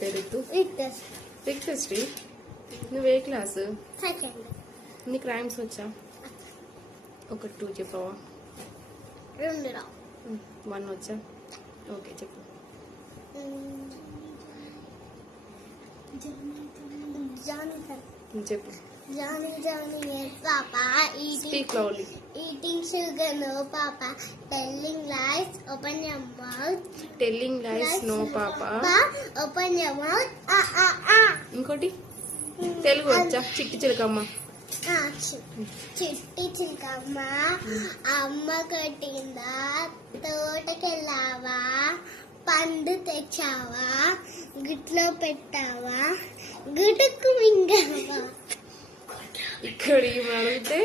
పేరు రితు? రిక్తశ్రీ. నువ్వు ఏ క్లాసు? నీకు రైమ్స్ వచ్చా? ఒక 2 చెప్పవా? 1 వచ్చా? ఓకే చెప్పు. చెప్పు. Johnny, Papa, Speak loudly. Eating sugar, no, Papa. Telling lies, open your mouth. Telling lies, no, Papa. Open your mouth. ఇంకోటి తెలుగు వచ్చా? చిట్టి చిలకమ్మ. చిట్టి చిలకమ్మ అమ్మ కొట్టిందా, తోటకెళ్ళావా, పండు తెచ్చావా, గుట్లో పెట్టావా, గుటుకు మింగావా. ఇక్కడ ఏమి అడిగితే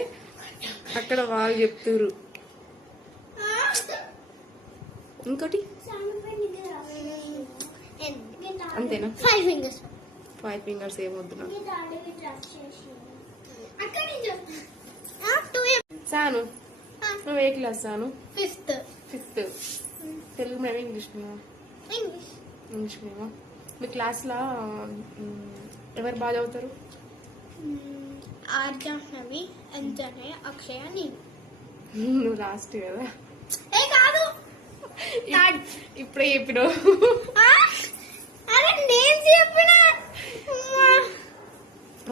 అక్కడ వాళ్ళు చెప్తురు. ఇంకోటి అంతేనా? 5 ఫింగర్స్ ఏమొద్దునా? సాను, నువ్వు ఏ class Sanu? 5th. Telugu medium, English medium? English medium. మీ క్లాస్లో ఎవరు బాగా చదువుతారు? ఆర్జాహ్నవి, అంజనయ్య, అక్షయ, నేను. నువ్వు లాస్ట్ కదా? కాదు, ఇప్పుడే చెప్పినావు. నేను చెప్పిన.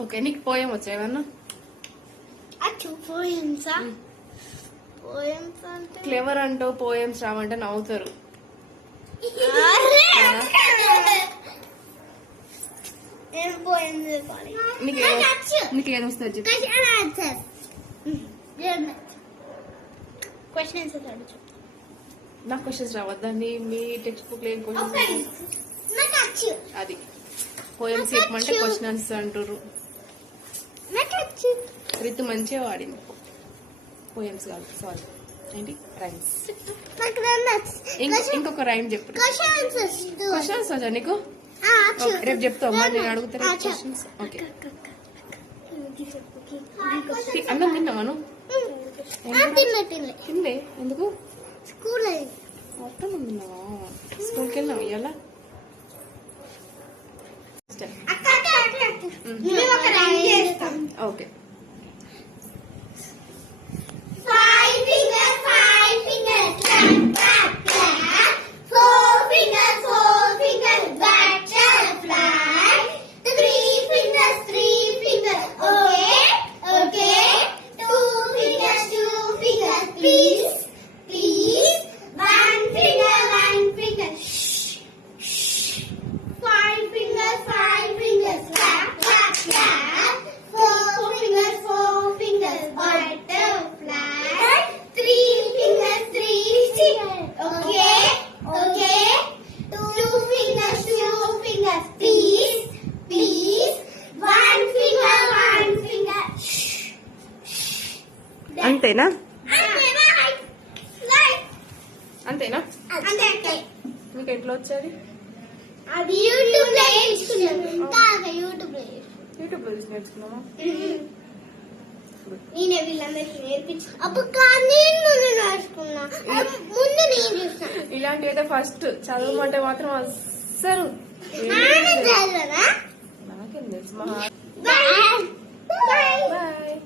ఓకే, నీకు పోయం వచ్చా ఏమన్నా? పోయమ్సా? పోయమ్స్ అంటే క్లెవర్ అంటావు, పోయమ్స్ రావంటే నవ్వుతారు. నీకు ఏది వస్తుంది చెప్పు. నాకు క్వశ్చన్స్ రావద్దా? మీ టెక్స్ట్ బుక్ లో ఏం క్వశ్చన్స్? అది పోయమ్స్ చెప్పమంటే క్వశ్చన్ ఆన్సర్ అంటారు. రితు మంచిగా వాడింది. పోయమ్స్ కాదు, సారీ, ఏంటి రైమ్స్. ఇంకొక రైమ్ చెప్పు. క్వశ్చన్స్ వచ్చా నీకు? రేపు చెప్తావు, మరి నేను అడుగుతాను క్వశ్చన్స్. ఓకే, అన్నం తిన్నావా నువ్వు? తినలే, ఎందుకు? మొత్తం తిన్నావా? స్కూల్కి వెళ్ళినావు ఇవాళ? ఓకే. అంతేనా? అంతేనా? మీకు ఎట్లా వచ్చేది? యూట్యూబ్ లో చూసి నేర్చుకున్నావా? నేనే వీళ్ళందరికీ నేర్పించు. అప్పుడు నేను నేర్చుకున్నా, ముందు నేను చూసిన. ఇలాంటివి అయితే ఫస్ట్ చదవమంటే మాత్రం అస్సలు నాకేం తెలుసు. బాయ్.